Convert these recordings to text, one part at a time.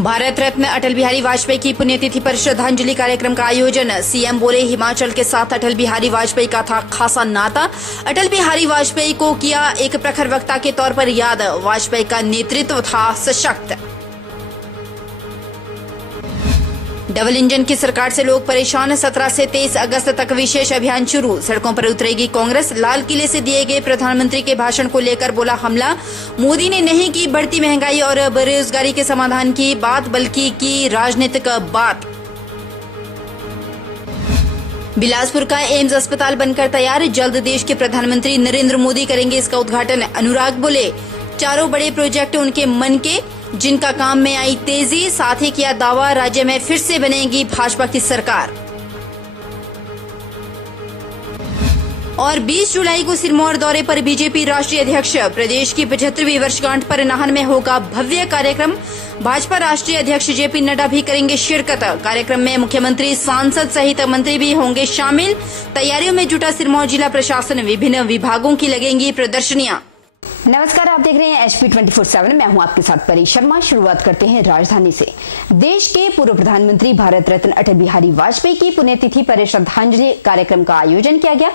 भारत रत्न अटल बिहारी वाजपेयी की पुण्यतिथि पर श्रद्धांजलि कार्यक्रम का आयोजन। सीएम बोले, हिमाचल के साथ अटल बिहारी वाजपेयी का था खासा नाता। अटल बिहारी वाजपेयी को किया एक प्रखर वक्ता के तौर पर याद। वाजपेयी का नेतृत्व था सशक्त। डबल इंजन की सरकार से लोग परेशान। 17 से 23 अगस्त तक विशेष अभियान शुरू। सड़कों पर उतरेगी कांग्रेस। लाल किले से दिए गए प्रधानमंत्री के भाषण को लेकर बोला हमला। मोदी ने नहीं की बढ़ती महंगाई और बेरोजगारी के समाधान की बात, बल्कि की राजनीतिक बात। बिलासपुर का एम्स अस्पताल बनकर तैयार। जल्द देश के प्रधानमंत्री नरेंद्र मोदी करेंगे इसका उद्घाटन। अनुराग बोले, चारों बड़े प्रोजेक्ट उनके मन के, जिनका काम में आई तेजी। साथ ही किया दावा, राज्य में फिर से बनेगी भाजपा की सरकार। और 20 जुलाई को सिरमौर दौरे पर बीजेपी राष्ट्रीय अध्यक्ष। प्रदेश की 75वीं वर्षगांठ पर नाहन में होगा भव्य कार्यक्रम। भाजपा राष्ट्रीय अध्यक्ष जेपी नड्डा भी करेंगे शिरकत। कार्यक्रम में मुख्यमंत्री, सांसद सहित मंत्री भी होंगे शामिल। तैयारियों में जुटा सिरमौर जिला प्रशासन। विभिन्न विभागों की लगेंगी प्रदर्शनियां। नमस्कार, आप देख रहे हैं HP 24/7। मैं हूं आपके साथ परी शर्मा। शुरुआत करते हैं राजधानी से। देश के पूर्व प्रधानमंत्री भारत रत्न अटल बिहारी वाजपेयी की पुण्यतिथि पर श्रद्धांजलि कार्यक्रम का आयोजन किया गया।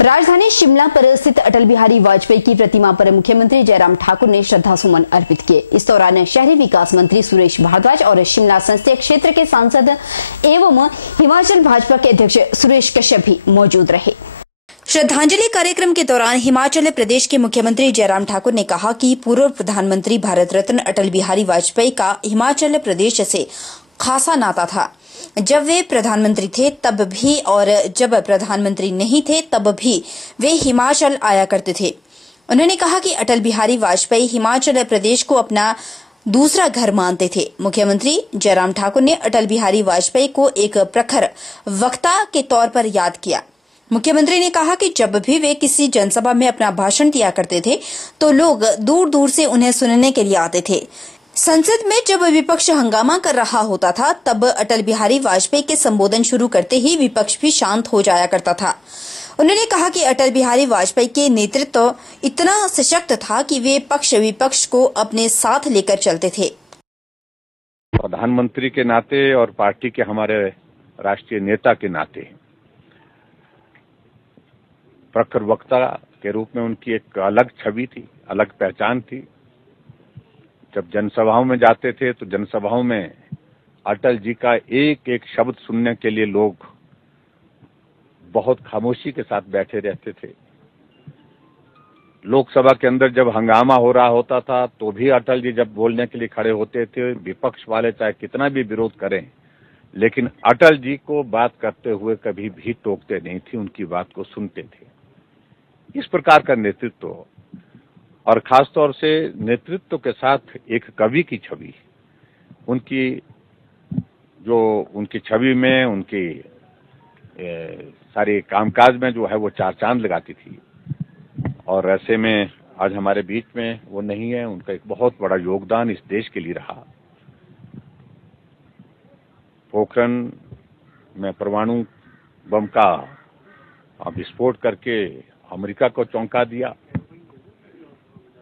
राजधानी शिमला पर स्थित अटल बिहारी वाजपेयी की प्रतिमा पर मुख्यमंत्री जयराम ठाकुर ने श्रद्धासुमन अर्पित किए। इस दौरान शहरी विकास मंत्री सुरेश भारद्वाज और शिमला संसदीय क्षेत्र के सांसद एवं हिमाचल भाजपा के अध्यक्ष सुरेश कश्यप भी मौजूद रहे। श्रद्धांजलि कार्यक्रम के दौरान हिमाचल प्रदेश के मुख्यमंत्री जयराम ठाकुर ने कहा कि पूर्व प्रधानमंत्री भारत रत्न अटल बिहारी वाजपेयी का हिमाचल प्रदेश से खासा नाता था। जब वे प्रधानमंत्री थे तब भी और जब प्रधानमंत्री नहीं थे तब भी वे हिमाचल आया करते थे। उन्होंने कहा कि अटल बिहारी वाजपेयी हिमाचल प्रदेश को अपना दूसरा घर मानते थे। मुख्यमंत्री जयराम ठाकुर ने अटल बिहारी वाजपेयी को एक प्रखर वक्ता के तौर पर याद किया। मुख्यमंत्री ने कहा कि जब भी वे किसी जनसभा में अपना भाषण दिया करते थे तो लोग दूर दूर से उन्हें सुनने के लिए आते थे। संसद में जब विपक्ष हंगामा कर रहा होता था तब अटल बिहारी वाजपेयी के संबोधन शुरू करते ही विपक्ष भी शांत हो जाया करता था। उन्होंने कहा कि अटल बिहारी वाजपेयी के नेतृत्व इतना सशक्त था कि वे पक्ष विपक्ष को अपने साथ लेकर चलते थे। प्रधानमंत्री के नाते और पार्टी के हमारे राष्ट्रीय नेता के नाते प्रखर वक्ता के रूप में उनकी एक अलग छवि थी, अलग पहचान थी। जब जनसभाओं में जाते थे तो जनसभाओं में अटल जी का एक एक शब्द सुनने के लिए लोग बहुत खामोशी के साथ बैठे रहते थे। लोकसभा के अंदर जब हंगामा हो रहा होता था तो भी अटल जी जब बोलने के लिए खड़े होते थे, विपक्ष वाले चाहे कितना भी विरोध करें, लेकिन अटल जी को बात करते हुए कभी भी टोकते नहीं थे, उनकी बात को सुनते थे। इस प्रकार का नेतृत्व और खासतौर से नेतृत्व के साथ एक कवि की छवि, उनकी छवि में, उनकी सारे कामकाज में जो है वो चार चांद लगाती थी। और ऐसे में आज हमारे बीच में वो नहीं है। उनका एक बहुत बड़ा योगदान इस देश के लिए रहा। पोखरण में परमाणु बम का विस्फोट करके अमेरिका को चौंका दिया।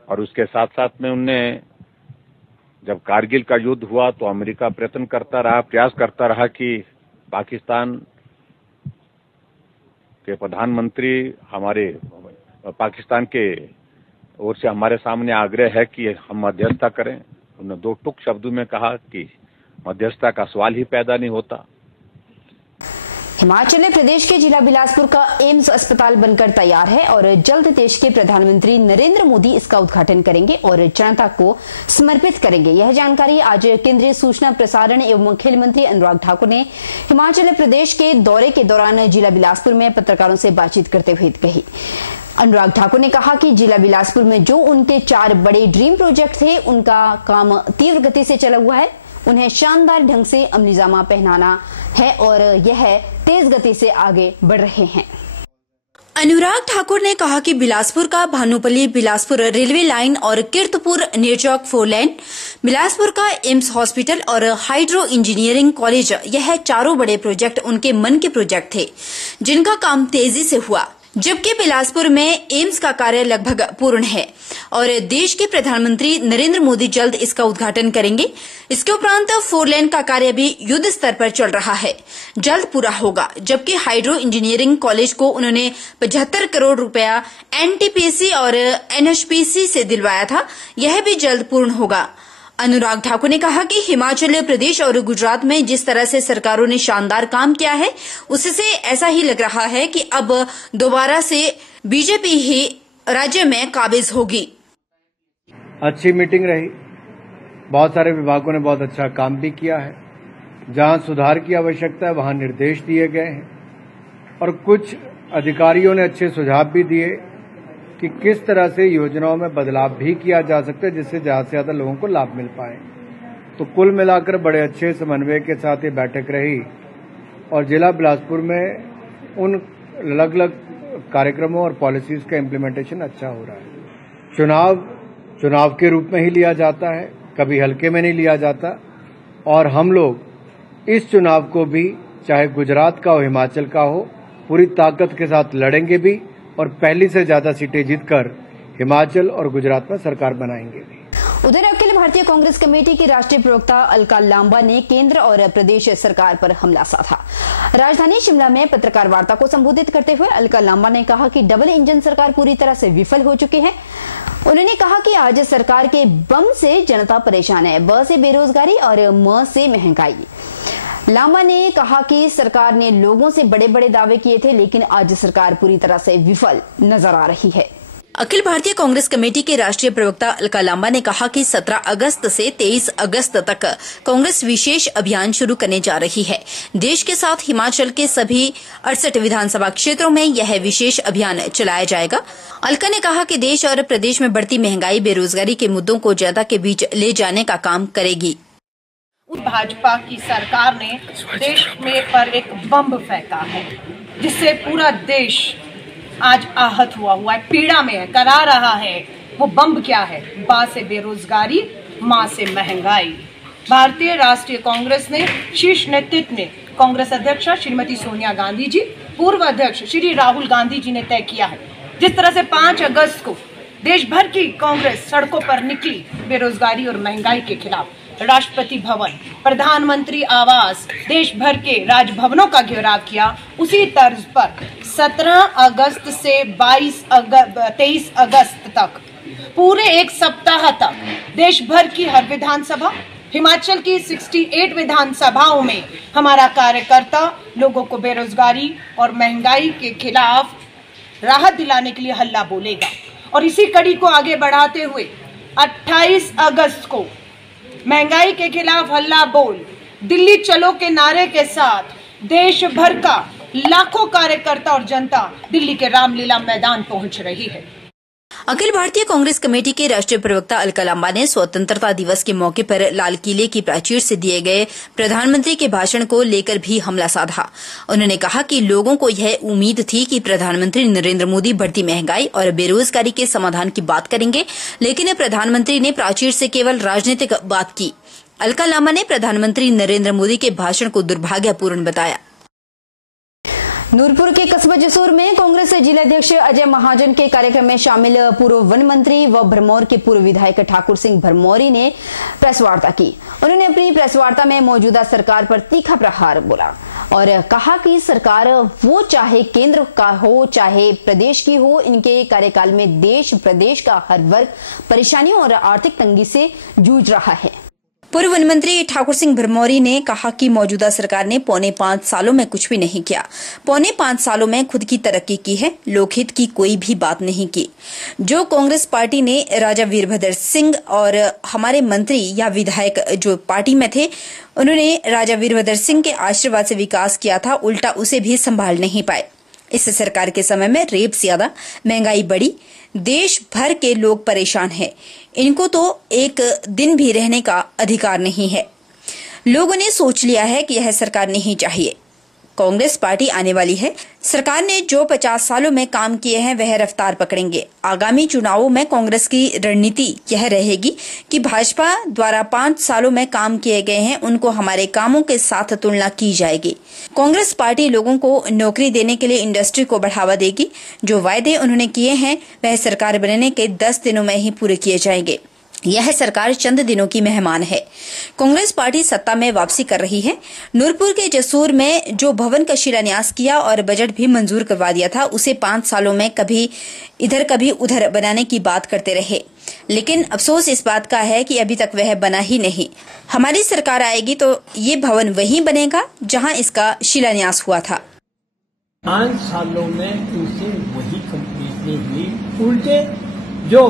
और उसके साथ साथ में उनने जब कारगिल का युद्ध हुआ तो अमेरिका प्रयास करता रहा कि पाकिस्तान के प्रधानमंत्री हमारे पाकिस्तान के ओर से हमारे सामने आग्रह है कि हम मध्यस्थता करें। उन्होंने दो टुक शब्दों में कहा कि मध्यस्थता का सवाल ही पैदा नहीं होता। हिमाचल प्रदेश के जिला बिलासपुर का एम्स अस्पताल बनकर तैयार है और जल्द देश के प्रधानमंत्री नरेंद्र मोदी इसका उद्घाटन करेंगे और जनता को समर्पित करेंगे। यह जानकारी आज केंद्रीय सूचना प्रसारण एवं खेल मंत्री अनुराग ठाकुर ने हिमाचल प्रदेश के दौरे के दौरान जिला बिलासपुर में पत्रकारों से बातचीत करते हुए कही। अनुराग ठाकुर ने कहा कि जिला बिलासपुर में जो उनके 4 बड़े ड्रीम प्रोजेक्ट थे उनका काम तीव्र गति से चला हुआ है। उन्हें शानदार ढंग से अमलीजामा पहनाना है और यह तेज गति से आगे बढ़ रहे हैं। अनुराग ठाकुर ने कहा कि बिलासपुर का भानुपल्ली बिलासपुर रेलवे लाइन और कीर्तपुर नेरचौक 4 लेन, बिलासपुर का एम्स हॉस्पिटल और हाइड्रो इंजीनियरिंग कॉलेज, यह चारों बड़े प्रोजेक्ट उनके मन के प्रोजेक्ट थे, जिनका काम तेजी से हुआ। जबकि बिलासपुर में एम्स का कार्य लगभग पूर्ण है और देश के प्रधानमंत्री नरेंद्र मोदी जल्द इसका उद्घाटन करेंगे। इसके उपरांत 4 लेन का कार्य भी युद्ध स्तर पर चल रहा है, जल्द पूरा होगा। जबकि हाइड्रो इंजीनियरिंग कॉलेज को उन्होंने 75 करोड़ रुपया एनटीपीसी और एनएचपीसी से दिलवाया था, यह भी जल्द पूर्ण होगा। अनुराग ठाकुर ने कहा कि हिमाचल प्रदेश और गुजरात में जिस तरह से सरकारों ने शानदार काम किया है, उससे ऐसा ही लग रहा है कि अब दोबारा से बीजेपी ही राज्य में काबिज होगी। अच्छी मीटिंग रही, बहुत सारे विभागों ने बहुत अच्छा काम भी किया है। जहां सुधार की आवश्यकता है वहां निर्देश दिए गए हैं और कुछ अधिकारियों ने अच्छे सुझाव भी दिए कि किस तरह से योजनाओं में बदलाव भी किया जा सकता है जिससे ज्यादा से ज्यादा लोगों को लाभ मिल पाए। तो कुल मिलाकर बड़े अच्छे समन्वय के साथ ये बैठक रही और जिला बिलासपुर में उन अलग अलग कार्यक्रमों और पॉलिसीज का इम्प्लीमेंटेशन अच्छा हो रहा है। चुनाव के रूप में ही लिया जाता है, कभी हल्के में नहीं लिया जाता और हम लोग इस चुनाव को भी, चाहे गुजरात का हो हिमाचल का हो, पूरी ताकत के साथ लड़ेंगे भी और पहली से ज्यादा सीटें जीतकर हिमाचल और गुजरात में सरकार बनाएंगे भी। उधर अखिल भारतीय कांग्रेस कमेटी की राष्ट्रीय प्रवक्ता अलका लांबा ने केंद्र और प्रदेश सरकार पर हमला साधा। राजधानी शिमला में पत्रकार वार्ता को संबोधित करते हुए अलका लांबा ने कहा कि डबल इंजन सरकार पूरी तरह से विफल हो चुकी है। उन्होंने कहा कि आज सरकार के बम से जनता परेशान है, ब से बेरोजगारी और म से महंगाई। लांबा ने कहा कि सरकार ने लोगों से बड़े बड़े दावे किए थे, लेकिन आज सरकार पूरी तरह से विफल नजर आ रही है। अखिल भारतीय कांग्रेस कमेटी के राष्ट्रीय प्रवक्ता अलका लांबा ने कहा कि 17 अगस्त से 23 अगस्त तक कांग्रेस विशेष अभियान शुरू करने जा रही है। देश के साथ हिमाचल के सभी 68 विधानसभा क्षेत्रों में यह विशेष अभियान चलाया जाएगा। अलका ने कहा कि देश और प्रदेश में बढ़ती महंगाई, बेरोजगारी के मुद्दों को जनता के बीच ले जाने का काम करेगी। भाजपा की सरकार ने देश में पर एक बम फेंका है जिससे पूरा देश आज आहत हुआ है, पीड़ा में है, करा रहा है। वो बम क्या है? बा से बेरोजगारी, मां से महंगाई। भारतीय राष्ट्रीय कांग्रेस ने शीर्ष नेतृत्व ने कांग्रेस अध्यक्ष श्रीमती सोनिया गांधी जी, पूर्व अध्यक्ष श्री राहुल गांधी जी ने तय किया है। जिस तरह से 5 अगस्त को देश भर की कांग्रेस सड़कों पर निकली बेरोजगारी और महंगाई के खिलाफ, राष्ट्रपति भवन, प्रधानमंत्री आवास, देश भर के राजभवनों का घेराव किया, उसी तर्ज पर 17 अगस्त से 23 अगस्त तक पूरे एक सप्ताह तक देश भर की हर विधानसभा, हिमाचल की 68 विधानसभाओं में हमारा कार्यकर्ता लोगों को बेरोजगारी और महंगाई के खिलाफ राहत दिलाने के लिए हल्ला बोलेगा। और इसी कड़ी को आगे बढ़ाते हुए 28 अगस्त को महंगाई के खिलाफ हल्ला बोल, दिल्ली चलो के नारे के साथ देश भर का लाखों कार्यकर्ता और जनता दिल्ली के रामलीला मैदान पहुंच रही है। अखिल भारतीय कांग्रेस कमेटी के राष्ट्रीय प्रवक्ता अलका लांबा ने स्वतंत्रता दिवस के मौके पर लाल किले की प्राचीर से दिए गए प्रधानमंत्री के भाषण को लेकर भी हमला साधा। उन्होंने कहा कि लोगों को यह उम्मीद थी कि प्रधानमंत्री नरेंद्र मोदी बढ़ती महंगाई और बेरोजगारी के समाधान की बात करेंगे, लेकिन प्रधानमंत्री ने प्राचीर से केवल राजनीतिक बात की। अलका लांबा ने प्रधानमंत्री नरेंद्र मोदी के भाषण को दुर्भाग्यपूर्ण बताया। नूरपुर के कस्बा जसूर में कांग्रेस जिलाध्यक्ष अजय महाजन के कार्यक्रम में शामिल पूर्व वन मंत्री व भरमौर के पूर्व विधायक ठाकुर सिंह भरमौरी ने प्रेस वार्ता की। उन्होंने अपनी प्रेस वार्ता में मौजूदा सरकार पर तीखा प्रहार बोला और कहा कि सरकार वो चाहे केंद्र का हो चाहे प्रदेश की हो, इनके कार्यकाल में देश प्रदेश का हर वर्ग परेशानियों और आर्थिक तंगी से जूझ रहा है। पूर्व वन मंत्री ठाकुर सिंह भरमौरी ने कहा कि मौजूदा सरकार ने पौने 5 सालों में कुछ भी नहीं किया। पौने 5 सालों में खुद की तरक्की की है, लोकहित की कोई भी बात नहीं की। जो कांग्रेस पार्टी ने राजा वीरभद्र सिंह और हमारे मंत्री या विधायक जो पार्टी में थे, उन्होंने राजा वीरभद्र सिंह के आशीर्वाद से विकास किया था, उल्टा उसे भी संभाल नहीं पाए। इस सरकार के समय में रेप ज्यादा, महंगाई बढ़ी, देश भर के लोग परेशान हैं। इनको तो एक दिन भी रहने का अधिकार नहीं है। लोगों ने सोच लिया है कि यह सरकार नहीं चाहिए। कांग्रेस पार्टी आने वाली है। सरकार ने जो 50 सालों में काम किए हैं वह रफ्तार पकड़ेंगे। आगामी चुनावों में कांग्रेस की रणनीति यह रहेगी कि भाजपा द्वारा 5 सालों में काम किए गए हैं उनको हमारे कामों के साथ तुलना की जाएगी। कांग्रेस पार्टी लोगों को नौकरी देने के लिए इंडस्ट्री को बढ़ावा देगी। जो वायदे उन्होंने किए हैं वह सरकार बनने के 10 दिनों में ही पूरे किए जाएंगे। यह सरकार चंद दिनों की मेहमान है। कांग्रेस पार्टी सत्ता में वापसी कर रही है। नूरपुर के जसूर में जो भवन का शिलान्यास किया और बजट भी मंजूर करवा दिया था, उसे 5 सालों में कभी इधर कभी उधर बनाने की बात करते रहे, लेकिन अफसोस इस बात का है कि अभी तक वह बना ही नहीं। हमारी सरकार आएगी तो ये भवन वहीं बनेगा जहां इसका शिलान्यास हुआ था। 5 सालों में इनसे वही कंप्लीट नहीं हुई। उल्टे जो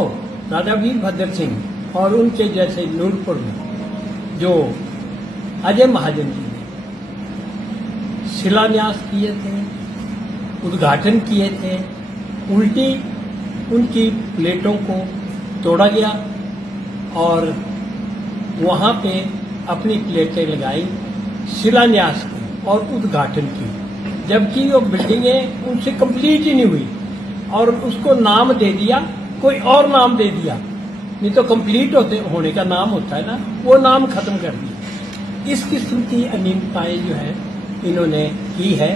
दादा वीरभद्र सिंह और उनके जैसे नूरपुर में जो अजय महाजन जी ने शिलान्यास किए थे, उद्घाटन किए थे, उल्टी उनकी प्लेटों को तोड़ा गया और वहां पे अपनी प्लेटें लगाई, शिलान्यास की और उद्घाटन की, जबकि वो बिल्डिंगें उनसे कंप्लीट ही नहीं हुई और उसको नाम दे दिया, कोई और नाम दे दिया। नहीं तो कंप्लीट होने का नाम होता है ना, वो नाम खत्म कर दिया। इस किस्म की अनियमितताएं जो है इन्होंने की है।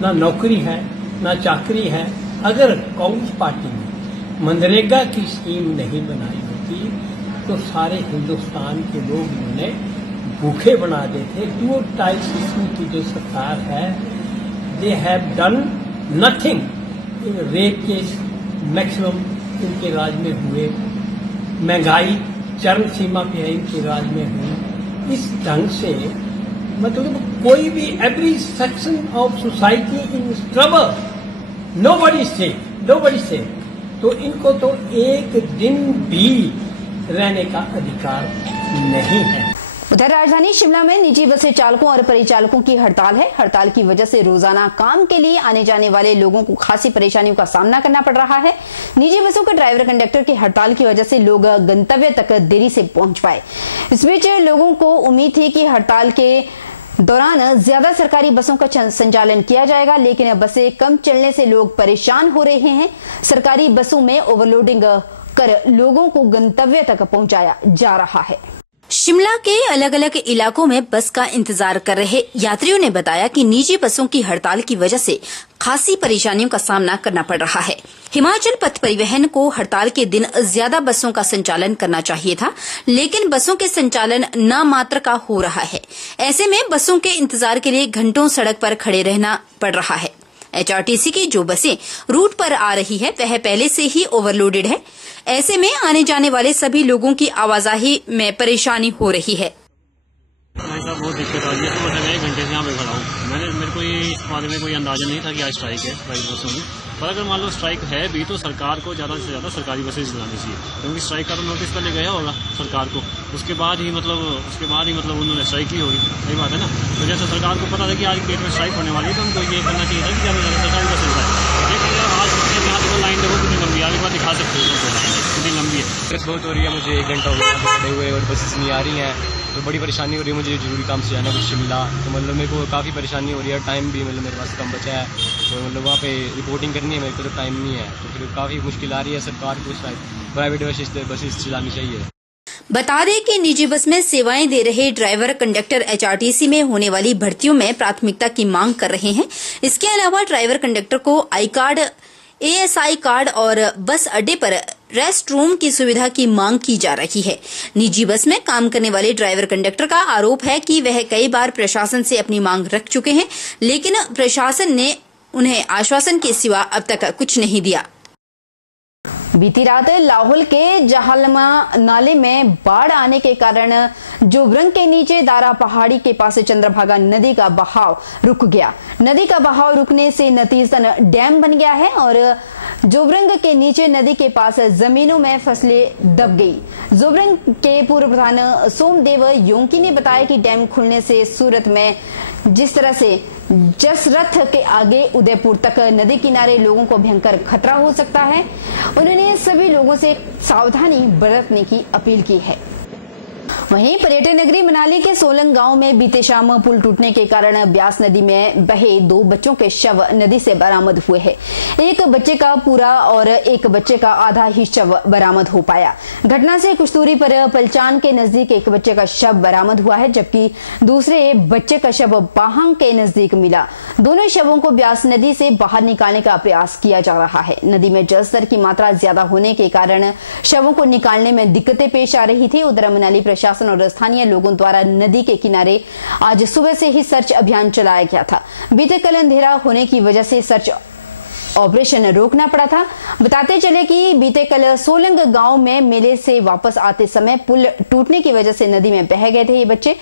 ना नौकरी है ना चाकरी है। अगर कांग्रेस पार्टी ने मनरेगा की स्कीम नहीं बनाई होती तो सारे हिंदुस्तान के लोग इन्होंने भूखे बना देते। 2 टाइप सिस्टम की जो सरकार है, they have done nothing. Rape case maximum इनके राज में हुए, महंगाई चरम सीमा पे है इनके राज में हुई। इस ढंग से मतलब कोई भी every section of society in trouble, nobody safe. तो इनको तो एक दिन भी रहने का अधिकार नहीं है। उधर राजधानी शिमला में निजी बसें चालकों और परिचालकों की हड़ताल है। हड़ताल की वजह से रोजाना काम के लिए आने जाने वाले लोगों को खासी परेशानियों का सामना करना पड़ रहा है। निजी बसों के ड्राइवर कंडक्टर की हड़ताल की वजह से लोग गंतव्य तक देरी से पहुंच पाए। इस बीच लोगों को उम्मीद थी कि हड़ताल के दौरान ज्यादा सरकारी बसों का संचालन किया जाएगा, लेकिन अब बसें कम चलने से लोग परेशान हो रहे हैं। सरकारी बसों में ओवरलोडिंग कर लोगों को गंतव्य तक पहुंचाया जा रहा है। शिमला के अलग अलग इलाकों में बस का इंतजार कर रहे यात्रियों ने बताया कि निजी बसों की हड़ताल की वजह से खासी परेशानियों का सामना करना पड़ रहा है। हिमाचल पथ परिवहन को हड़ताल के दिन ज्यादा बसों का संचालन करना चाहिए था, लेकिन बसों के संचालन नामात्र का हो रहा है। ऐसे में बसों के इंतजार के लिए घंटों सड़क पर खड़े रहना पड़ रहा है। एचआरटीसी की जो बसें रूट पर आ रही है वह पहले से ही ओवरलोडेड है। ऐसे में आने जाने वाले सभी लोगों की आवाजाही में परेशानी हो रही है। बहुत दिक्कत आ रही है। तो मैं 1 घंटे से यहाँ पे खड़ा हूँ। मेरे को इस बारे में कोई अंदाजा नहीं था कि आज स्ट्राइक है प्राइवेट बसों में। पर अगर मान लो स्ट्राइक है भी तो सरकार को ज़्यादा से ज़्यादा सरकारी बसें चलानी चाहिए, क्योंकि स्ट्राइक का तो नोटिस पहले गया होगा सरकार को, उसके बाद ही मतलब उन्होंने स्ट्राइक की होगी। सही बात है ना। तो जैसे सरकार को पता था कि आज डेट में स्ट्राइक होने वाली है तो उनको ये करना चाहिए था कि ज़्यादा से ज़्यादा सरकारी बसें चलाए। लेकिन आज यहाँ देखो लाइन देखो कितनी लंबी है, आगे बात दिखा सकते हो कितनी लंबी है। बस बहुत हो रही है, मुझे 1 घंटा हो गया खड़े हुए और बसेस नहीं आ रही हैं, तो बड़ी परेशानी हो रही है। मुझे जरूरी काम से जाना कुछ शिमला, तो मतलब मेरे को काफ़ी परेशानी हो रही है। टाइम भी मतलब मेरे पास कम बचा है, तो मतलब वहाँ पे रिपोर्टिंग करनी है, मेरे को तो टाइम नहीं है, तो फिर काफ़ी मुश्किल आ रही है। सरकार को प्राइवेट बसेस चलानी चाहिए। बता दें कि निजी बस में सेवाएं दे रहे ड्राइवर कंडक्टर एचआरटीसी में होने वाली भर्तियों में प्राथमिकता की मांग कर रहे हैं। इसके अलावा ड्राइवर कंडक्टर को आई कार्ड, एएसआई कार्ड और बस अड्डे पर रेस्ट रूम की सुविधा की मांग की जा रही है। निजी बस में काम करने वाले ड्राइवर कंडक्टर का आरोप है कि वह कई बार प्रशासन से अपनी मांग रख चुके हैं, लेकिन प्रशासन ने उन्हें आश्वासन के सिवा अब तक कुछ नहीं दिया। बीती रात लाहौल के जहालमा नाले में बाढ़ आने के कारण जोबरंग के नीचे दारा पहाड़ी के पास चंद्रभागा नदी का बहाव रुक गया। नदी का बहाव रुकने से नतीजतन डैम बन गया है और जोबरंग के नीचे नदी के पास जमीनों में फसलें दब गई। जोबरंग के पूर्व प्रधान सोमदेव योंकी ने बताया कि डैम खुलने से सूरत में जिस तरह से जसरथ के आगे उदयपुर तक नदी किनारे लोगों को भयंकर खतरा हो सकता है। उन्होंने सभी लोगों से सावधानी बरतने की अपील की है। वहीं पर्यटन नगरी मनाली के सोलंग गांव में बीते शाम पुल टूटने के कारण ब्यास नदी में बहे 2 बच्चों के शव नदी से बरामद हुए हैं। एक बच्चे का पूरा और एक बच्चे का आधा ही शव बरामद हो पाया। घटना से कुछ दूरी पर पलचान के नजदीक एक बच्चे का शव बरामद हुआ है, जबकि दूसरे बच्चे का शव बाहंग के नजदीक मिला। दोनों शवों को ब्यास नदी से बाहर निकालने का प्रयास किया जा रहा है। नदी में जलस्तर की मात्रा ज्यादा होने के कारण शवों को निकालने में दिक्कतें पेश आ रही थी। उधर मनाली प्रशासन और स्थानीय लोगों द्वारा नदी के किनारे आज सुबह से ही सर्च अभियान चलाया गया था। बीते कल अंधेरा होने की वजह से सर्च ऑपरेशन रोकना पड़ा था। बताते चले कि बीते कल सोलंग गांव में मेले से वापस आते समय पुल टूटने की वजह से नदी में बह गए थे ये बच्चे।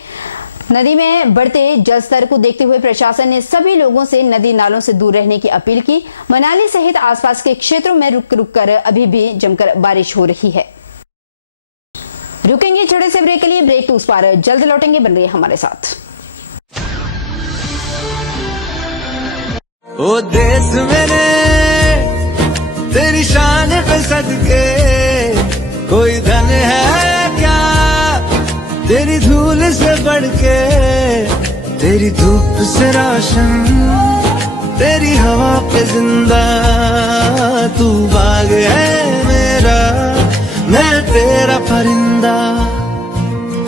नदी में बढ़ते जलस्तर को देखते हुए प्रशासन ने सभी लोगों से नदी नालों से दूर रहने की अपील की। मनाली सहित आसपास के क्षेत्रों में रुक रुक कर अभी भी जमकर बारिश हो रही है। रुकेंगे छोटे से ब्रेक के लिए, ब्रेक उस पार जल्द लौटेंगे, बन रही है हमारे साथ। ओ देश मेरे तेरी शान पे सदके कोई धन है क्या तेरी धूल से बढ़ के, तेरी धूप से रोशन तेरी हवा पे जिंदा, तू बाग है मेरा मैं तेरा परिंदा,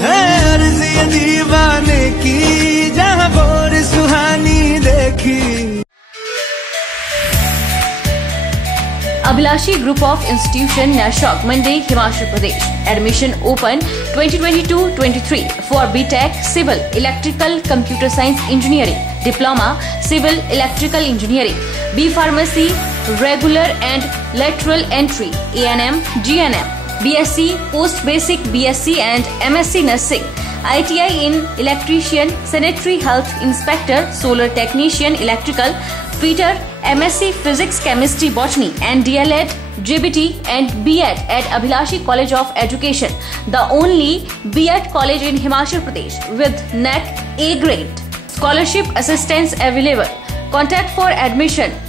है अर्ज़ी दीवाने की जहाँ बोर सुहानी देखी। Abhilashi group of institution Nerchowk Mandi Himachal Pradesh. Admission open 2022-23 for BTech civil electrical computer science engineering, diploma civil electrical engineering, B pharmacy regular and lateral entry, ANM, GNM, BSc post basic BSc and MSc nursing, ITI in electrician, sanitary health inspector, solar technician, electrical fitter, MSc physics, chemistry, botany and DLEd, JBT and B.Ed at Abhilashi College of Education, the only B.Ed college in Himachal Pradesh with NAC A grade. Scholarship assistance available. Contact for admission